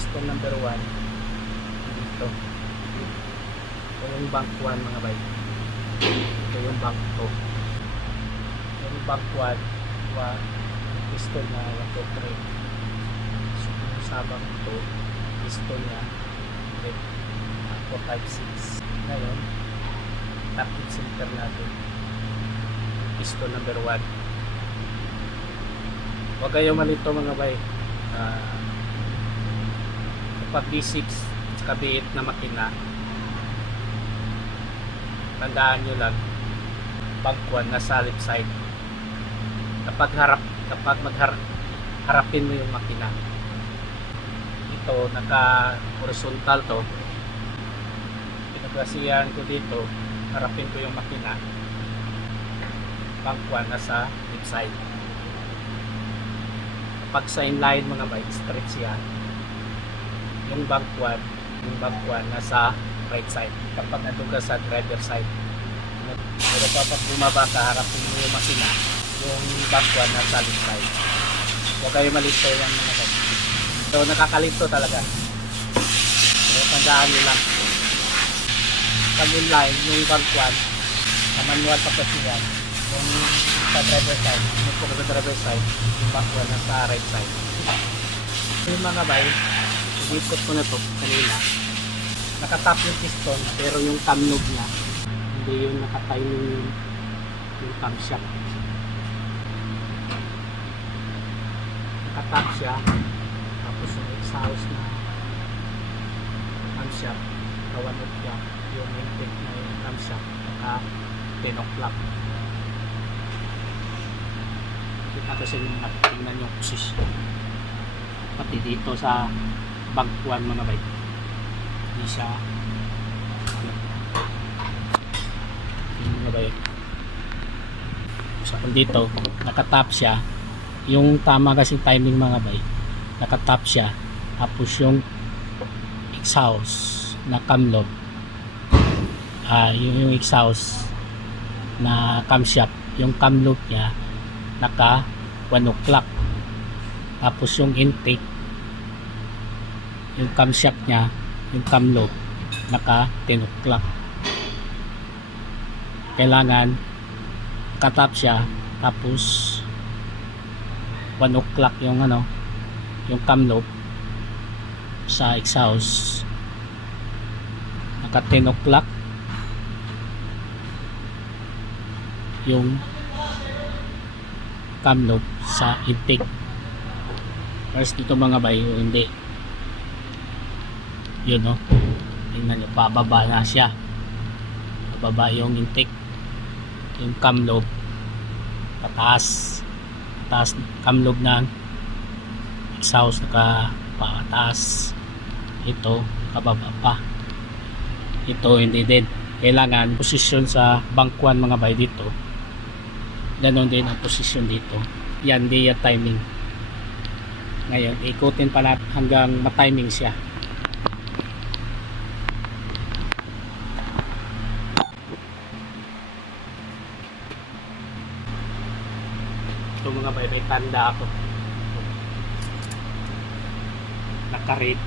piston number 1 dito. Ito yung bank 1 mga bay. Ito yung bank 2. Yung bank 1 piston na 1, 2, 3. So sa bank 2 piston niya 4, 5, 6. Ngayon tapit center natin piston number 1. Huwag kayong malito mga bay. Kapag B6 at B8 na makina, tandaan nyo lang bank 1 nasa left side. Kapag harapin mo yung makina, ito naka horizontal to, pinagrasihan ko dito, harapin ko yung makina, bank 1 nasa left side. Kapag sa inline mga bay, straight siya, yung bank 1 nasa right side. Kapag nandun ka sa driver side, pero kapag bumaba ka, harapin mo yung makina, yung bank 1 nasa left side. Huwag kayo malito yan mga bay. So nakakalito talaga. So tandaan nyo lang, pag inline yung bank 1 sa manual pa kasi yan, yung sa driver side, yung po sa driver side, yung bank 1 nasa right side. Yung mga bay, ikot ko na to kanina, nakatap yung piston pero yung cam knob niya hindi yung nakatiming yung camshaft. Nakatap siya, tapos yung exhaust na camshaft kawanot niya, yung intake na yung camshaft naka 10 o'clock. Kita ko sa inyo, tingnan yung position pati dito sa bank 1 mga bay, hindi siya mga bay. So kung dito nakatap siya, yung tama kasi timing mga bay, nakatap siya, tapos yung exhaust na camlob, yung exhaust na camshaft, yung camlob niya naka 1 o'clock, tapos yung intake, yung camshaft niya, yung camlob naka 10 o'clock. Kailangan katap siya, tapos 1 o'clock yung yung camlob sa exhaust, naka 10 o'clock yung camlob sa intake. First dito mga bay, hindi yun tingnan nyo, pababa na siya, pababa yung intake, yung camlob pataas, camlob ng exhaust naka pataas, ito kababa pa, ito hindi din. Kailangan posisyon sa bank 1 mga bay dito, ganon din ang posisyon dito, yan di yung timing. Ngayon ikutin pa natin hanggang matiming siya. Ito mga bay, may tanda ako, naka-rate,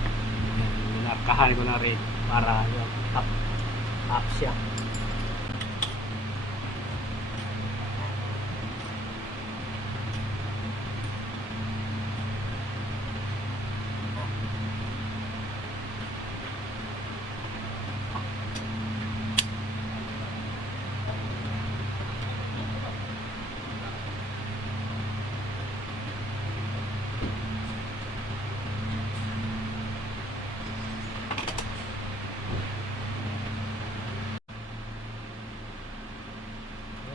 nakahan ko na rate para yung top siya.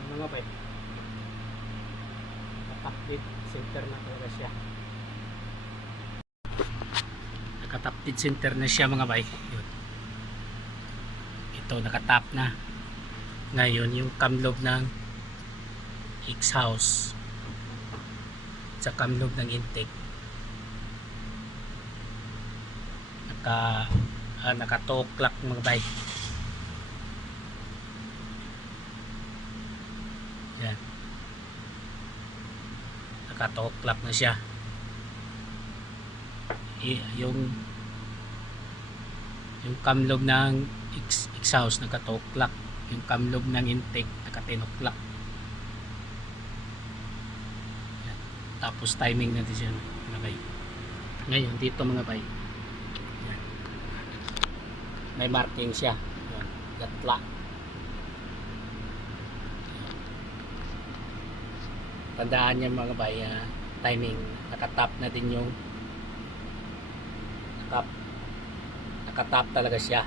Mga bay, nakatapit center na talaga siya, nakatapit center na siya mga bay. Yun. Ito nakatap na. Ngayon yung camlob ng exhaust sa camlob ng intake naka 2 o'clock mga bay. Yan, naka 2 o'clock na siya. Yung Yung cam lobe ng exhaust naka 2 o'clock. Yung cam lobe ng intake naka 10 o'clock. Tapos timing natin siya mga bay. Ngayon dito mga bay, yan, may marking siya, yan, gatla. Tandaan niya mga bay, timing, nakatap na din yung nakatap talaga siya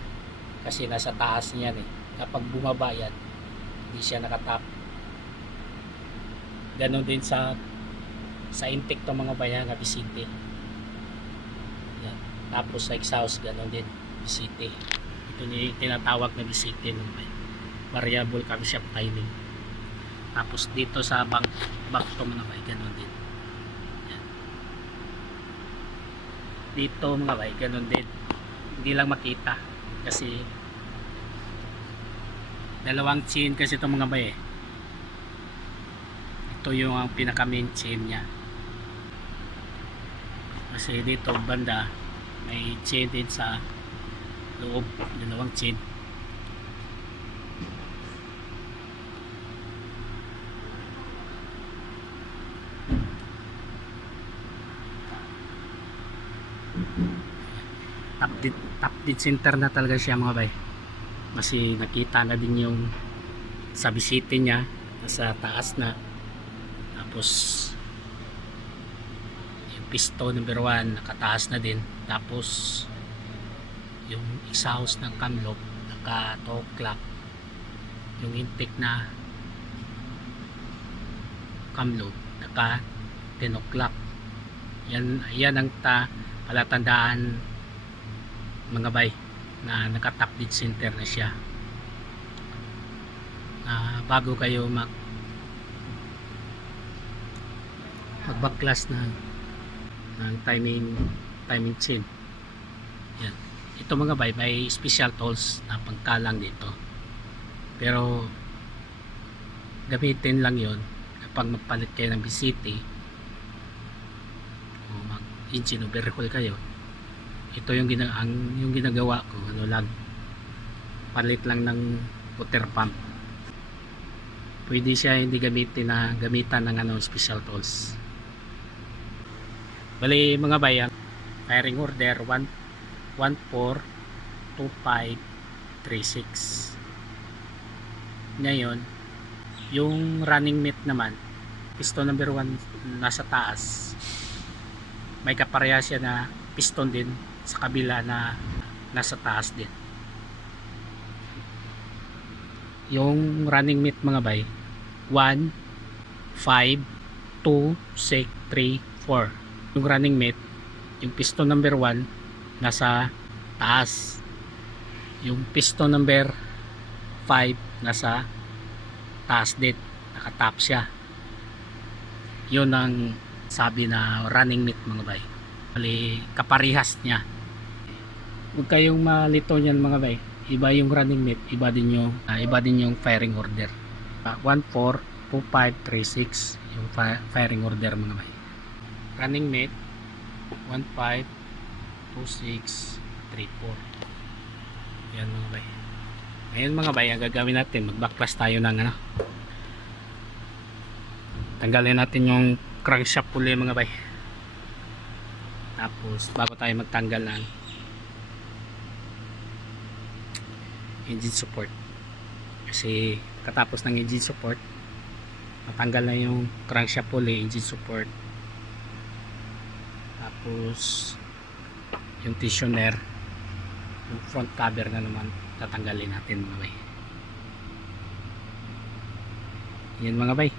kasi nasa taas niyan eh. Kapag bumaba yan, hindi siya nakatap. Ganon din sa intake to mga bayan na bisite. Yan. Tapos sa exhaust ganon din, bisite. Ito ni tinatawag na bisite ng variable camshaft timing. Tapos dito sa back to mga bay, ganon din. Yan. Dito mga bay, ganon din. Hindi lang makita kasi dalawang chain kasi ito mga bay eh. Ito yung ang pinaka main chain niya. Kasi dito banda may chain din sa loob, dalawang chain. Top dead center na talaga siya mga bay. Kasi nakita na din yung sa bisite niya nasa taas na. Tapos piston number 1 nakataas na din. Tapos yung exhaust ng cam lobe naka 2 o'clock. Yung intake na cam lobe naka 10 o'clock. Yan ang palatandaan mga bay na naka top dead center na siya. Bago kayo magbaklas ng timing chain. Yan. Ito mga bay, may special tools na pangkalang dito. Pero gamitin lang yon kapag magpalit kayo ng bisite o mag engine overhaul kayo. Ito yung ginagawa ko, ano lang, palit lang ng water pump. Pwede siya hindi gamitan ng special tools. Bali mga bayan, firing order 142536. Ngayon, yung running mate naman, piston number 1 nasa taas. May kaparehas siya na piston din sa kabila na nasa taas din. Yung running mate mga bay, 1 5 2 6 3 4. Yung running mate, yung piston number 1 nasa taas, yung piston number 5 nasa taas din, nakatap siya. Yun ang sabi na running mate mga bay. Bali kaparihas niya. Huwag kayong malito niyan mga bay, iba yung running mate, iba din yung firing order. 142536 yung firing order mga bay. Running mate 152634. Yan mga bay. Ngayon mga bay, ang gagawin natin, magbaklas tayo ng tanggalin natin yung crankshaft pulley mga bay. Tapos bago tayo magtanggal ng engine support, kasi katapos ng engine support matanggal na yung crankshaft pulley, engine support, tapos yung tensioner, yung front cover na naman tatanggalin natin mga bay. Yan mga bay,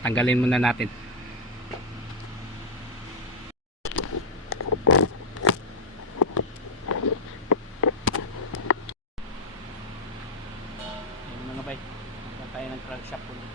tanggalin muna natin. Yan mga bay, magkakaroon tayo ng crankshaft pulley.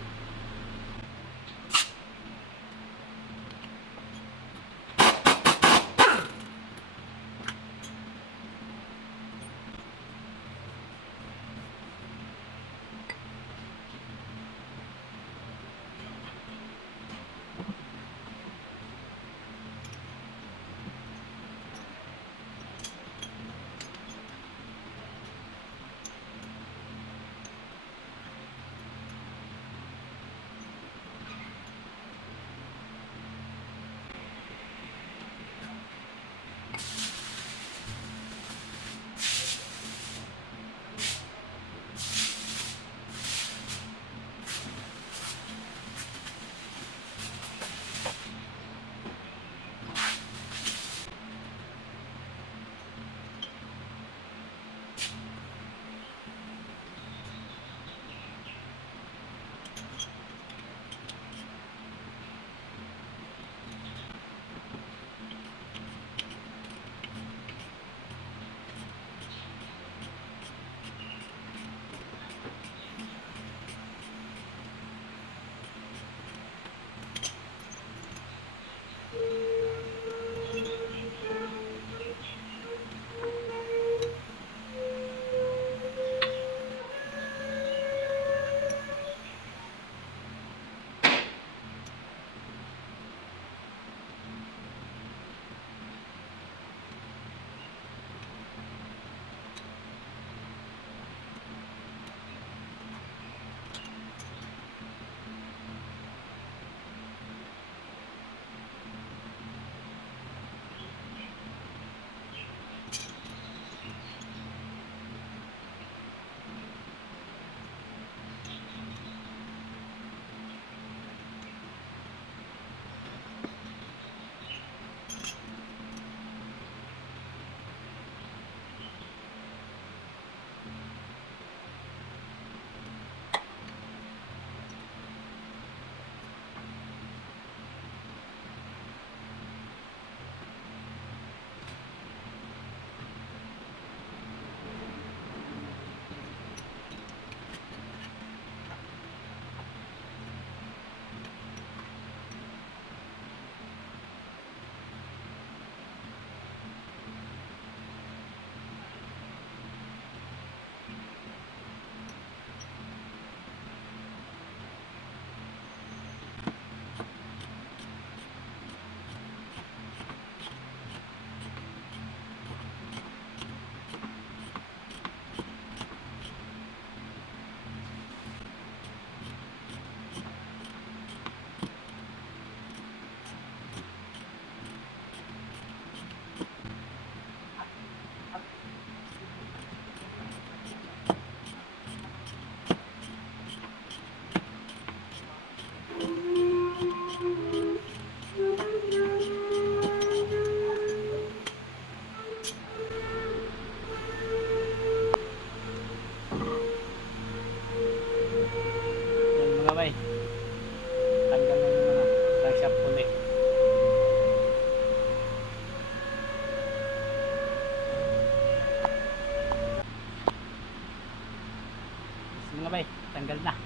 tanggal na.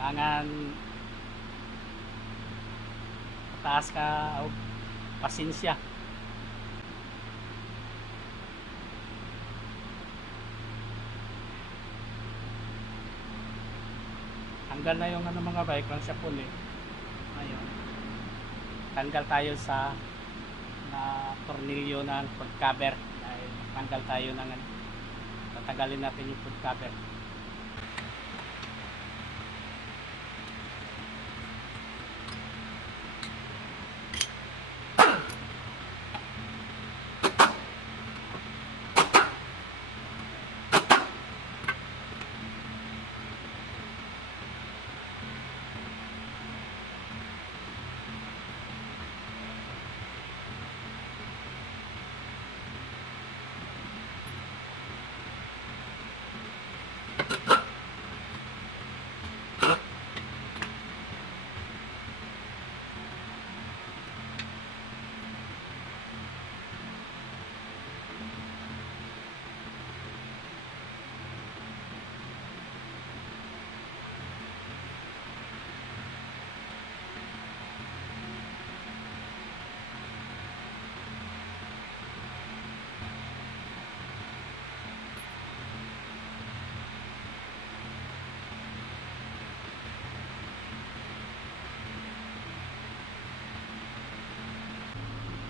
Kailangan mataas ka o pasensya. Tanggal na yung mga bike lang siya po ayun, tanggal tayo sa tornilyo ng foot cover. Dahil tanggal tayo ng tatanggalin natin yung foot cover.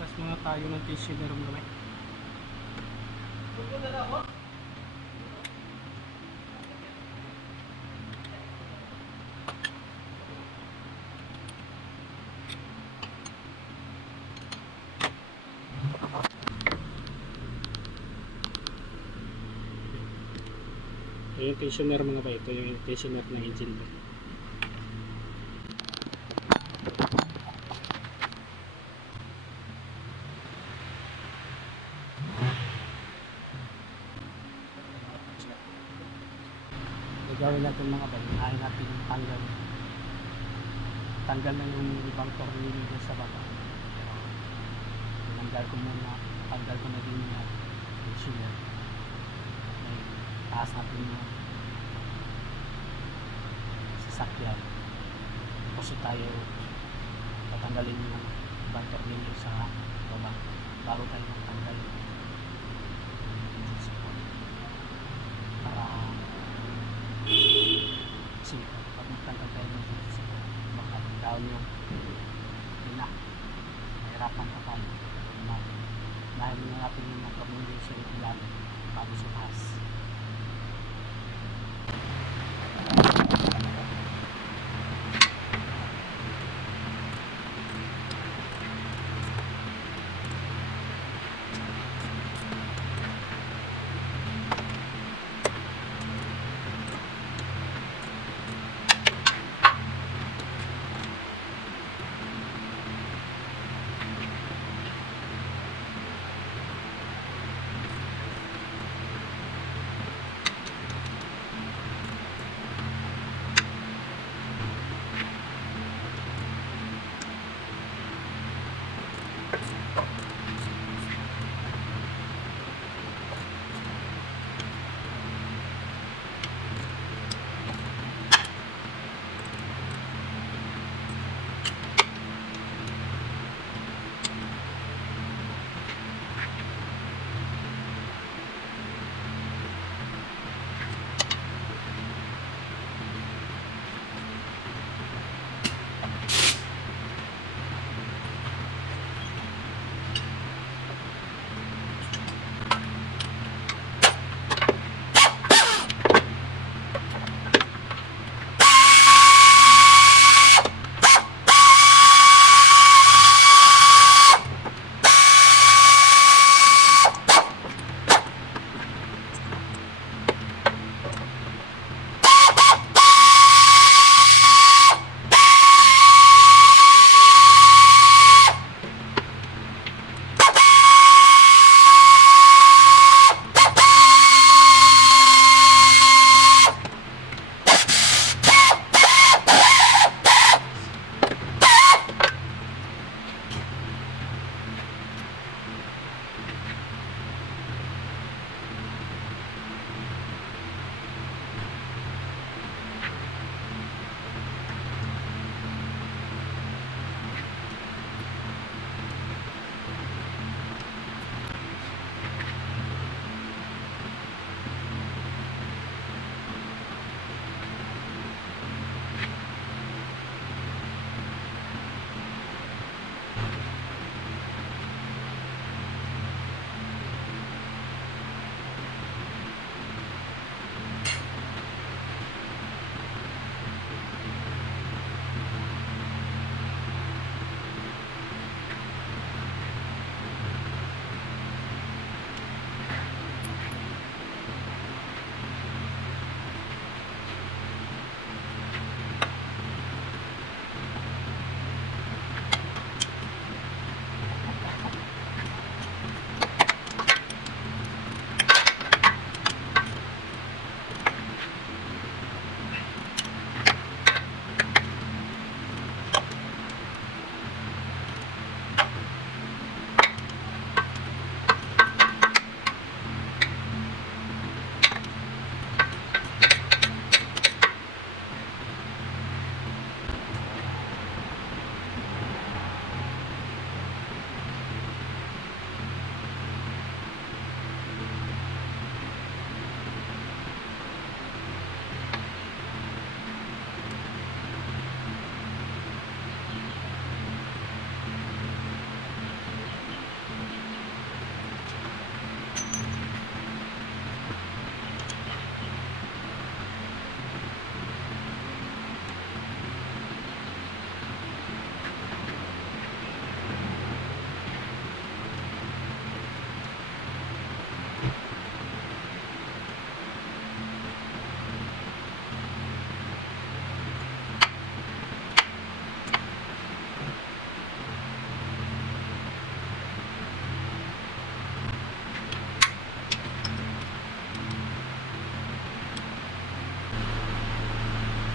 Tapos muna tayo ng tissue na rumdamay. Yung tensioner mga ba, ito yung tensioner ng engine ba. Gagawin natin mga ba, hinahin natin yung tanggal na yung ibang tornilyo sa baba. Tanggal ko na din yung tensioner. Taas natin yung sasakyan. Kasi tayo tatanggalin yung ibang tornilyo sa baba bago tayo magtanggal para kasi pag magtanggal tayo ng baka down yung mahirapan pa tayo dahil natin yung mga tornilyo sa ilalim bago sa taas.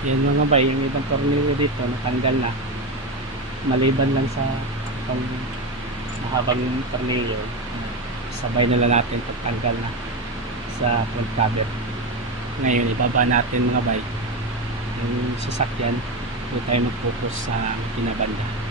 Yan mga bay, yung ibang tornilyo dito natanggal na. Maliban lang sa itong mahabang tornilyo, sabay na lang natin pagtanggal na sa front cover. Ngayon ibaba natin mga bay yung sasakyan, doon tayo mag-focus sa kinabanda.